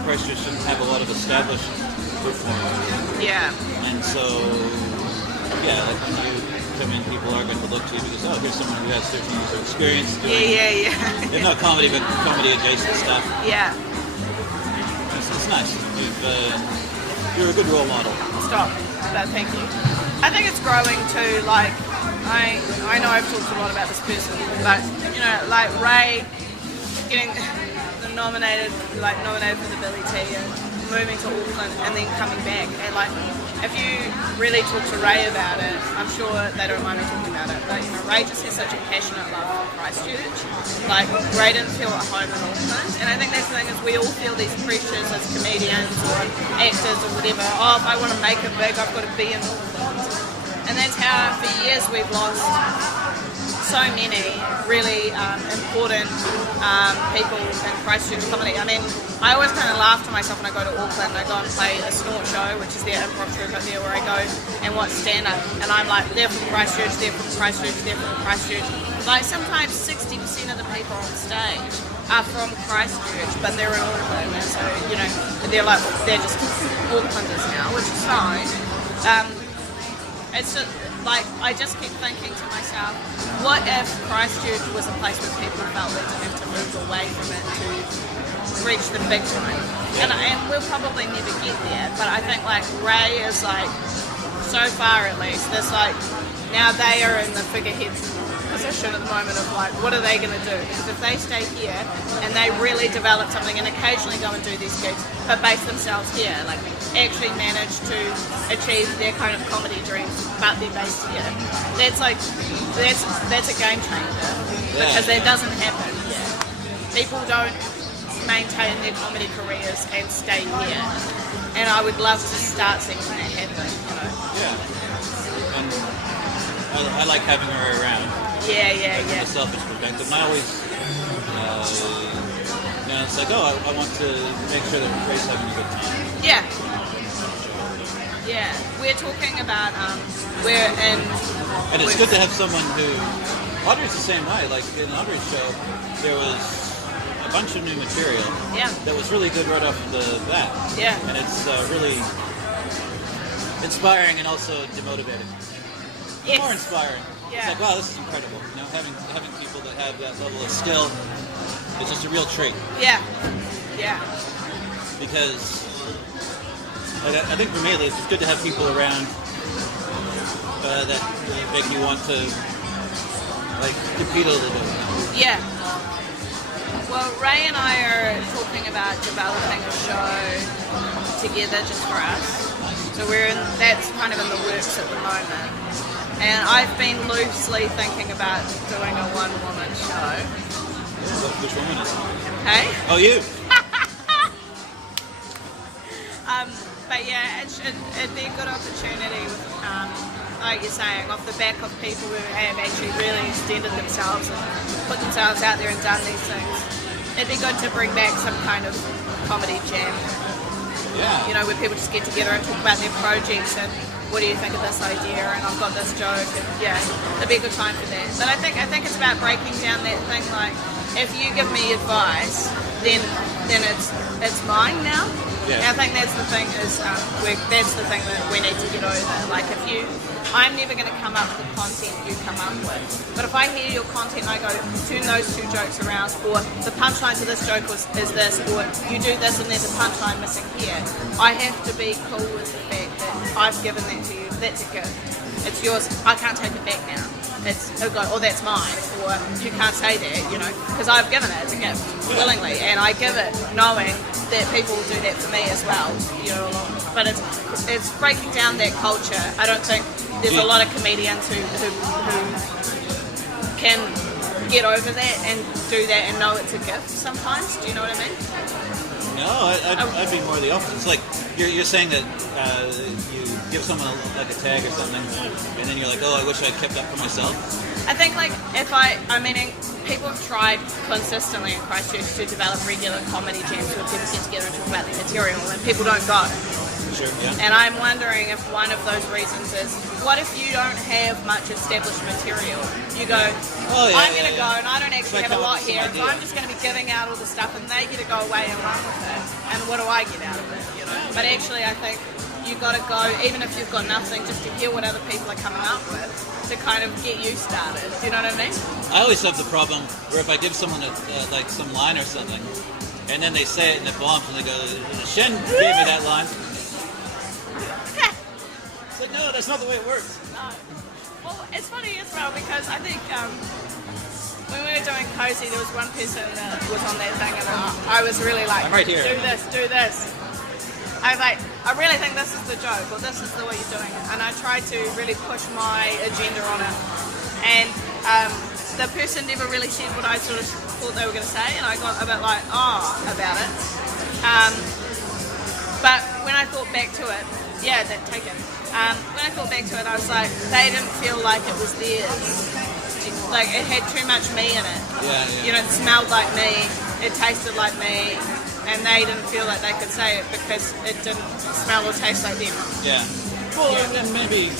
Christchurch didn't have a lot of established performers. Yeah. And so, like when you come in, people are going to look to you because, oh, here's someone who has 13 years of experience doing, Yeah. if not comedy, but comedy adjacent stuff. Yeah. It's nice. You're a good role model. Stop. But thank you. I think it's growing too. Like, I know I've talked a lot about this person, but, you know, like Ray getting nominated for the Billy T and moving to Auckland and then coming back, and like, if you really talk to Ray about it, I'm sure they don't mind me talking about it, but, you know, Ray just has such a passionate love for Christchurch. Like, Ray didn't feel at home in Auckland, and I think that's the thing, is we all feel these pressures as comedians or actors or whatever. Oh, if I want to make it big, I've got to be in Auckland. And that's how for years we've lost so many really important people in Christchurch comedy. I mean, I always kind of laugh to myself when I go to Auckland. I go and play a snort show, which is their improv troupe up there, where I go and watch stand-up, and I'm like, they're from Christchurch, they're from Christchurch, they're from Christchurch. Like, sometimes 60% of the people on stage are from Christchurch, but they're in Auckland, and so, you know, they're just Aucklanders now, which is fine. It's just, like, I just keep thinking to myself, what if Christchurch was a place where people felt they didn't have to move away from it to reach the big time? And we'll probably never get there, but I think, like, Ray is, like, so far at least, there's, like, now they are in the figurehead position at the moment of, like, what are they going to do? Because if they stay here and they really develop something and occasionally go and do these gigs, but base themselves here, like, actually manage to achieve their kind of comedy dreams, but they're based here, that's a game changer, because that doesn't happen here. People don't maintain their comedy careers and stay here, and I would love to start seeing that happen, you know. Yeah. And I like having her around. Yeah. From a selfish perspective, and I always, it's like, oh, I want to make sure that Ray's having a good time. Yeah, we're talking about and it's good to have someone who, Audrey's the same way. Like, in Audrey's show, there was a bunch of new material that was really good right off the bat. Yeah. And it's really inspiring and also demotivating. Yes. More inspiring. Yeah. It's like, wow, this is incredible. You know, having people that have that level of skill is just a real treat. Yeah. Because I think for me, it's good to have people around that make you want to, like, compete a little bit. Yeah. Well, Ray and I are talking about developing a show together just for us. So that's kind of in the works at the moment. And I've been loosely thinking about doing a one-woman show. Which woman is it? Hey? Oh, you! But yeah, it'd be a good opportunity, like you're saying, off the back of people who have actually really extended themselves and put themselves out there and done these things. It'd be good to bring back some kind of comedy jam. Yeah. You know, where people just get together and talk about their projects and what do you think of this idea, and I've got this joke, and it'd be a good time for that. But I think it's about breaking down that thing, like, if you give me advice, then it's mine now. Yeah. And I think that's the thing that's the thing that we need to get over. Like I'm never going to come up with the content you come up with. But if I hear your content and I go, turn those two jokes around, or the punchline to this joke is this, or you do this and there's a punchline missing here, I have to be cool with the fact that I've given that to you. That's a gift. It's yours. I can't take it back now. It'll go, oh, that's mine, or you can't say that, because I've given it as a gift willingly, and I give it knowing that people will do that for me as well, But it's breaking down that culture. I don't think there's a lot of comedians who can get over that and do that and know it's a gift sometimes. Do you know what I mean? No, I'd be more the opposite. It's like you're saying that you give someone a tag or something, and then you're like, oh, I wish I'd kept that for myself. I think people have tried consistently in Christchurch to develop regular comedy jams where people get together and talk about the material, and people don't go. Sure, yeah. And I'm wondering if one of those reasons is, what if you don't have much established material? You go, I'm going to go and I don't actually have a lot here, so I'm just going to be giving out all the stuff and they get to go away and run with it. And what do I get out of it? But actually I think you've got to go, even if you've got nothing, just to hear what other people are coming up with to kind of get you started. Do you know what I mean? I always have the problem where if I give someone some line or something, and then they say it and it bombs and they go, Shen gave me that line. It's like, no, that's not the way it works. No. Well, it's funny as well because I think when we were doing Cozy, there was one person that was on that thing and I was really like, I'm right here. Do this. I was like, I really think this is the joke or this is the way you're doing it. And I tried to really push my agenda on it. And the person never really said what I sort of thought they were going to say and I got a bit like, about it. But when I thought back to it, take it. When I thought back to it, I was like, they didn't feel like it was theirs. Like, it had too much me in it. Yeah. It smelled like me, it tasted like me, and they didn't feel like they could say it because it didn't smell or taste like them. Yeah. Well, and then maybe,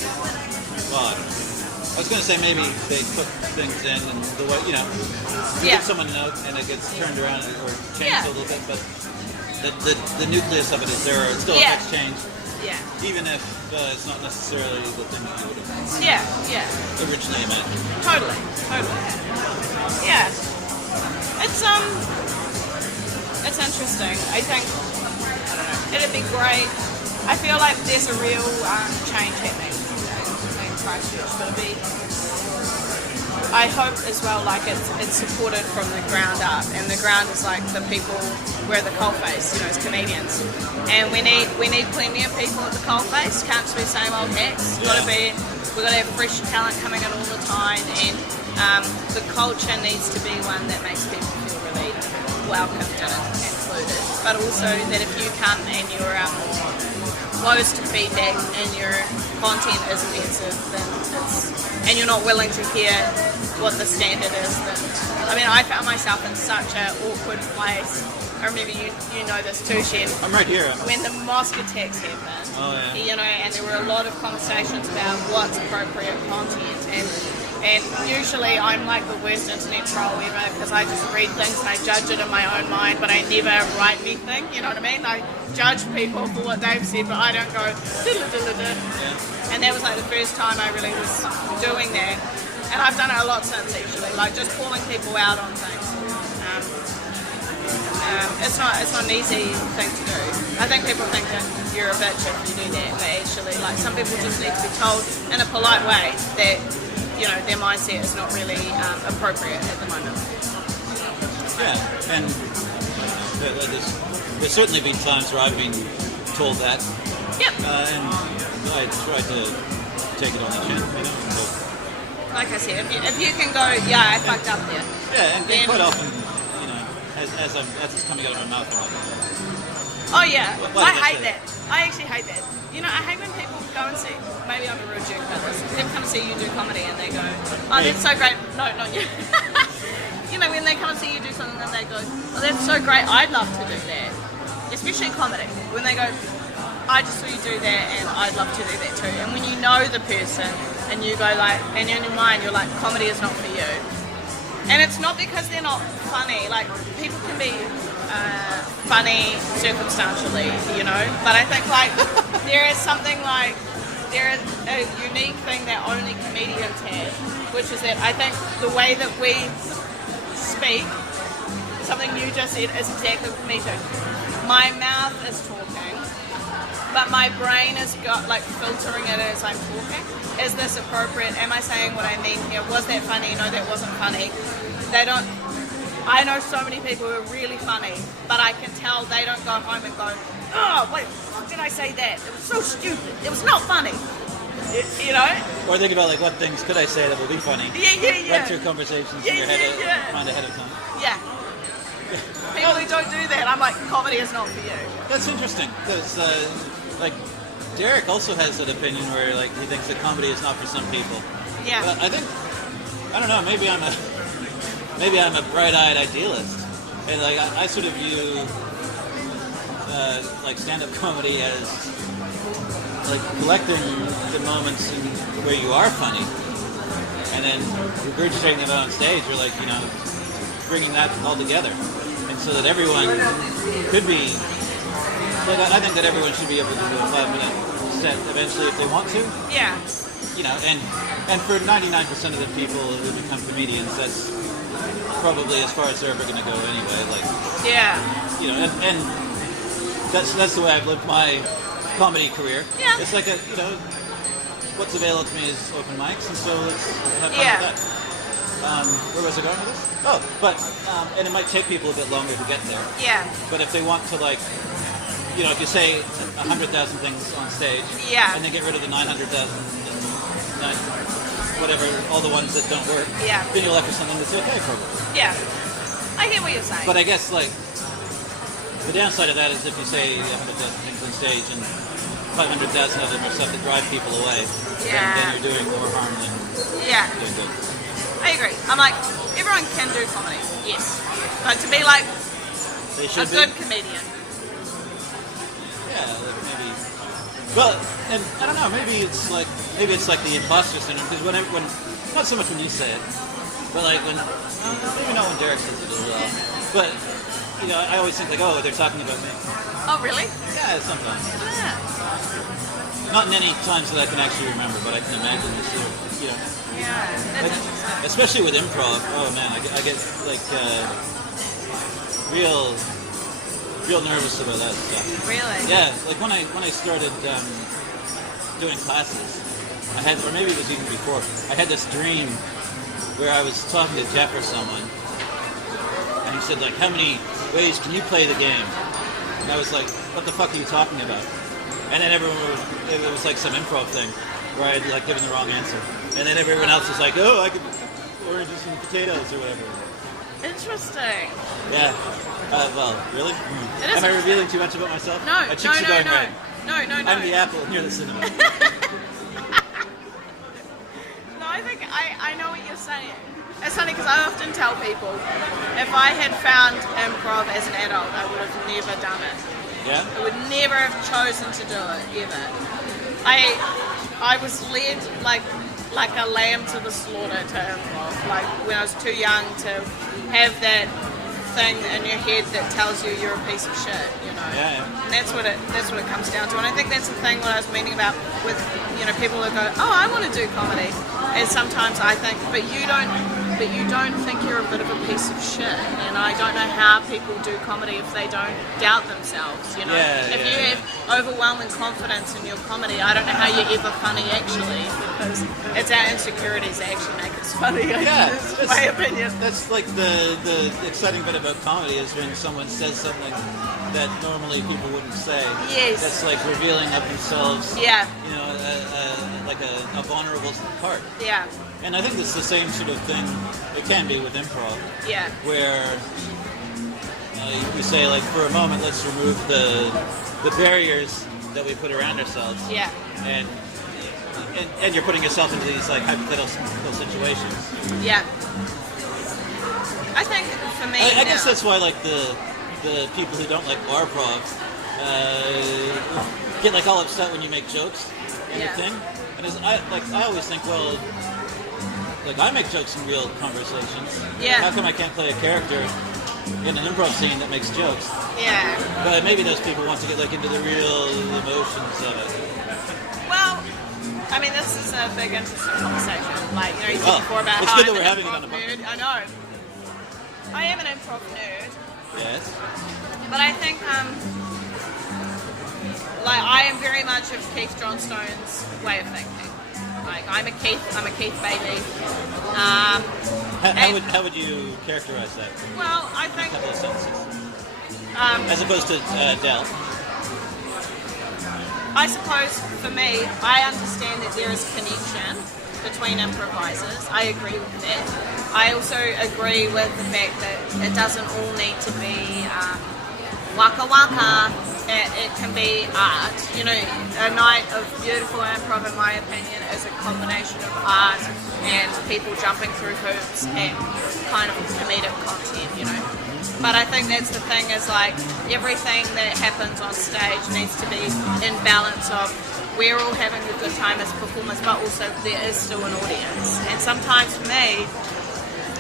I was going to say maybe they put things in and the way, you give someone a note and it gets turned around or changed a little bit, but the nucleus of it is there, it still affects change. Yeah. Even if it's not necessarily the thing that you would have originally imagined. Totally. Yeah. It's interesting. I think, I don't know, it'd be great. I feel like there's a real change happening in Christchurch. I hope as well, like it's supported from the ground up, and the ground is like the people, we're the coalface, as comedians, and we need plenty of people at the coalface. Can't just be same old hacks. We've got to have fresh talent coming in all the time, and the culture needs to be one that makes people feel really welcomed and included. But also that if you come and you're close to feedback and your content is offensive, and you're not willing to hear what the standard is, then I found myself in such an awkward place. I remember you know this too, Shen. I'm right here. When the mosque attacks happened, and there were a lot of conversations about what's appropriate content, and usually I'm like the worst internet troll ever because I just read things and I judge it in my own mind, but I never write anything, you know what I mean? I judge people for what they've said, but I don't go and that was like the first time I really was doing that, and I've done it a lot since actually, like just calling people out on things. It's not an easy thing to do. I think people think that you're a bitch if you do that, but actually, like, some people just need to be told in a polite way that, their mindset is not really appropriate at the moment. Yeah, and there's certainly been times where I've been told that. Yep. And I tried to take it on the chin, Like I said, if you can go, I fucked up there. Yeah, and quite often, as it's coming out of my mouth, I'm like, oh yeah, I hate that. I actually hate that. I hate when people go and see, maybe I'm a real jerk about this, people come and see you do comedy and they go, oh, that's so great. No, not you. When they come and see you do something and they go, oh, that's so great, I'd love to do that. Especially comedy. When they go, I just saw you do that and I'd love to do that too. And when you know the person and you go like, and in your mind you're like, comedy is not for you. And it's not because they're not funny. Like, people can be funny circumstantially, you know. But I think like there is a unique thing that only comedians have, which is that I think the way that we speak, something you just said, is exactly what me too. My mouth is talking, but my brain has got like filtering it as I'm talking. Is this appropriate? Am I saying what I mean here? Was that funny? No, that wasn't funny. I know so many people who are really funny, but I can tell they don't go home and go, oh, wait, what did I say that? It was so stupid. It was not funny. You know? Or think about like, what things could I say that will be funny? Yeah. Run through conversations in your head mind ahead of time. Yeah. People who don't do that, I'm like, comedy is not for you. That's interesting, because like Derek also has that opinion where like he thinks that comedy is not for some people. Yeah. But I don't know, maybe I'm a bright-eyed idealist, and like I sort of view like stand-up comedy as like collecting the moments where you are funny, and then regurgitating them on stage, or like, you know, bringing that all together, and so that everyone could be. Like, I think that everyone should be able to do a 5-minute set eventually if they want to. Yeah. You know, and for 99% of the people who become comedians, that's probably as far as they're ever going to go anyway. Like, yeah. You know, and that's the way I've lived my comedy career. Yeah. It's like what's available to me is open mics, and so let's have fun with that. Where was I going with this? Oh, but and it might take people a bit longer to get there. Yeah. But if they want to, like, you know, if you say 100,000 things on stage, yeah, and then get rid of the 900,000, whatever, all the ones that don't work, yeah, then you're left with something that's okay, probably. Yeah, I hear what you're saying. But I guess, like, the downside of that is if you say 100,000 things on stage and 500,000 of them are stuff that drive people away, then you're doing more harm than doing good. I agree. I'm like, everyone can do comedy, yes, but to be like a good comedian. Yeah, like maybe. Well, and I don't know. Maybe it's like the imposter syndrome. Because when not so much when you say it, but like when maybe not when Derek says it as well. But you know, I always think like, oh, they're talking about me. Oh, really? Yeah, sometimes. Yeah. Not in any times that I can actually remember, but I can imagine this year. You know. Yeah, that's interesting. Especially with improv. Oh man, I get like real nervous about that stuff. Really? Yeah, like when I started doing classes, I had, or maybe it was even before, I had this dream where I was talking to Jeff or someone, and he said like, how many ways can you play the game? And I was like, what the fuck are you talking about? And then it was like some improv thing where I had like given the wrong answer, and then everyone else was like, oh, I could oranges and potatoes or whatever. Interesting. Yeah. Well, really? Am I revealing too much about myself? No. My cheeks are going red. No. I'm the apple and you're the cinnamon. No, I think I know what you're saying. It's funny because I often tell people, if I had found improv as an adult, I would have never done it. Yeah? I would never have chosen to do it, ever. I was led like a lamb to the slaughter to improv. Like when I was too young to have that thing in your head that tells you you're a piece of shit, you know. Yeah. And that's what it comes down to. And I think that's the thing what I was meaning about with, you know, people who go, oh, I want to do comedy. And sometimes I think, but you don't think you're a bit of a piece of shit. And I don't know how people do comedy if they don't doubt themselves, you know. If you have overwhelming confidence in your comedy, I don't know how you're ever funny actually, because it's our insecurities that actually make us funny. That's my opinion. That's like the exciting bit about comedy is when someone says something that normally people wouldn't say. Yes. That's like revealing of themselves. Yeah. You know, like a vulnerable part. Yeah. And I think it's the same sort of thing it can be with improv. Yeah. Where we say, like, for a moment, let's remove the barriers that we put around ourselves. Yeah. And you're putting yourself into these like hypothetical situations. Yeah. I think for me, I guess that's why like the people who don't like barprov get like all upset when you make jokes and the thing. And I always think, well, like I make jokes in real conversations. Yeah. How come I can't play a character in an improv scene that makes jokes. Yeah. But maybe those people want to get like into the real emotions of it. Well, I mean, this is a big interesting conversation. Like, you know, you said before about it's how good that I'm we're an having it on improv the podcast. nerd. I know. I am an improv nerd. Yes. But I think, like, I am very much of Keith Johnstone's way of thinking. Like, I'm a Keith baby. How would you characterize that? Well, I think, A couple of sentences. As opposed to Del. I suppose for me, I understand that there is a connection between improvisers. I agree with that. I also agree with the fact that it doesn't all need to be waka waka. It can be art. You know, a night of beautiful improv, in my opinion, is a combination of art and people jumping through hoops and kind of comedic content, you know. But I think that's the thing, is like everything that happens on stage needs to be in balance of we're all having a good time as performers, but also there is still an audience. And sometimes for me,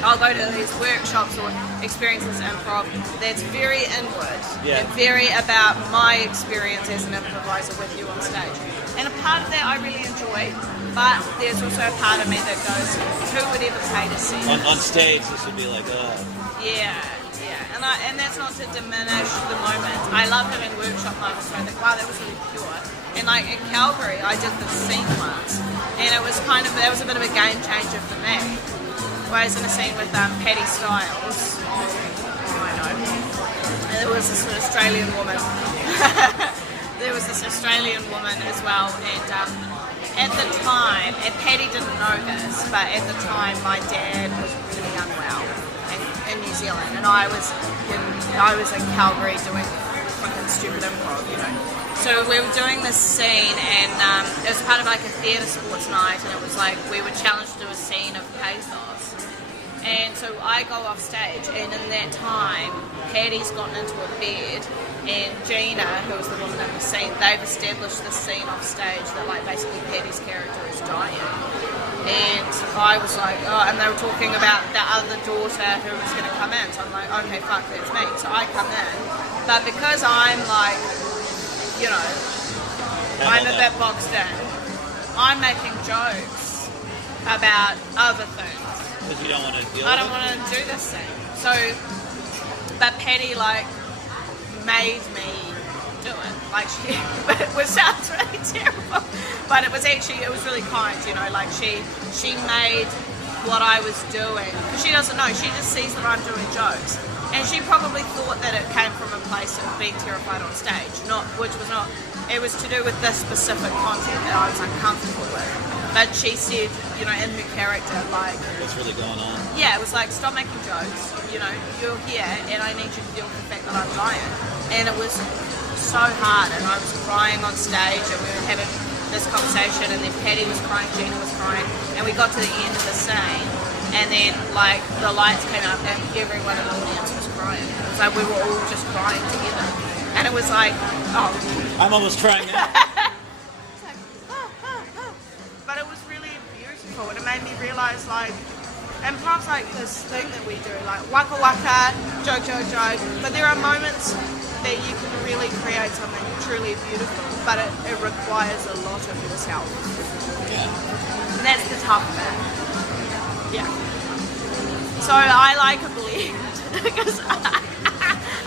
I'll go to these workshops or experiences in improv that's very inward and very about my experience as an improviser with you on stage. And a part of that I really enjoy, but there's also a part of me that goes, who would ever pay to see this? On stage, this would be like, Yeah. And that's not to diminish the moment. I love having workshop moments where I think, wow, that was really pure. And like in Calgary, I did this scene once, and it was that was a bit of a game changer for me. I was in a scene with Paddy Styles, who I know, and there was this Australian woman. There was this Australian woman as well, and at the time, and Paddy didn't know this, but at the time my dad was really unwell in New Zealand, and I was in Calgary doing fucking stupid improv, you know. So we were doing this scene, and it was part of like a theatre sports night, and it was like we were challenged to do a scene of pathos. And so I go off stage, and in that time, Paddy's gotten into a bed, and Gina, who was the woman in the scene, they've established this scene off stage that like basically Paddy's character is dying. And I was like, oh, and they were talking about the other daughter who was going to come in. So I'm like, okay, fuck, that's me. So I come in. But because I'm like, you know, I'm a bit boxed in, I'm making jokes about other things. because you don't want to deal with it? I don't want to do this thing. So, but Paddy, like, made me do it. Like, which sounds really terrible. But it was really kind, you know, like she made what I was doing, because she doesn't know, she just sees that I'm doing jokes. And she probably thought that it came from a place of being terrified on stage, it was to do with this specific content that I was uncomfortable with. But she said, you know, in her character, like... What's really going on? Yeah, it was like, stop making jokes, you know, you're here and I need you to deal with the fact that I'm dying. And it was so hard, and I was crying on stage, and we were having this conversation, and then Paddy was crying, Gina was crying, and we got to the end of the scene, and then, like, the lights came up, and everyone in the audience was crying. It was like we were all just crying together. And it was like, oh... I'm almost crying now. It's like, But it was really beautiful, and it made me realise, like, improv's like this thing that we do, like waka waka, joke, but there are moments that you can really create something truly beautiful, but it requires a lot of yourself. Yeah. And that's the tough bit. Yeah. So I like a blend, because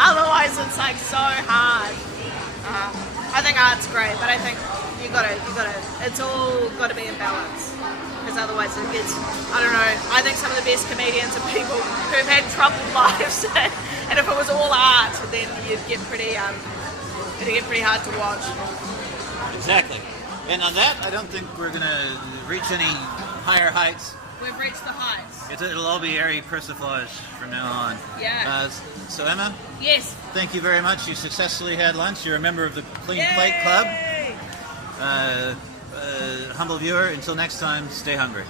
otherwise it's like so hard. I think art's great, but I think it's all got to be in balance. Because otherwise it gets, I don't know, I think some of the best comedians are people who've had troubled lives, and if it was all art, then it'd get pretty hard to watch. Exactly. And on that, I don't think we're going to reach any higher heights. We've reached the heights. It'll all be airy persiflage from now on. Yeah. So Emma? Yes. Thank you very much. You successfully had lunch. You're a member of the Clean Plate Club. Humble viewer, until next time, stay hungry.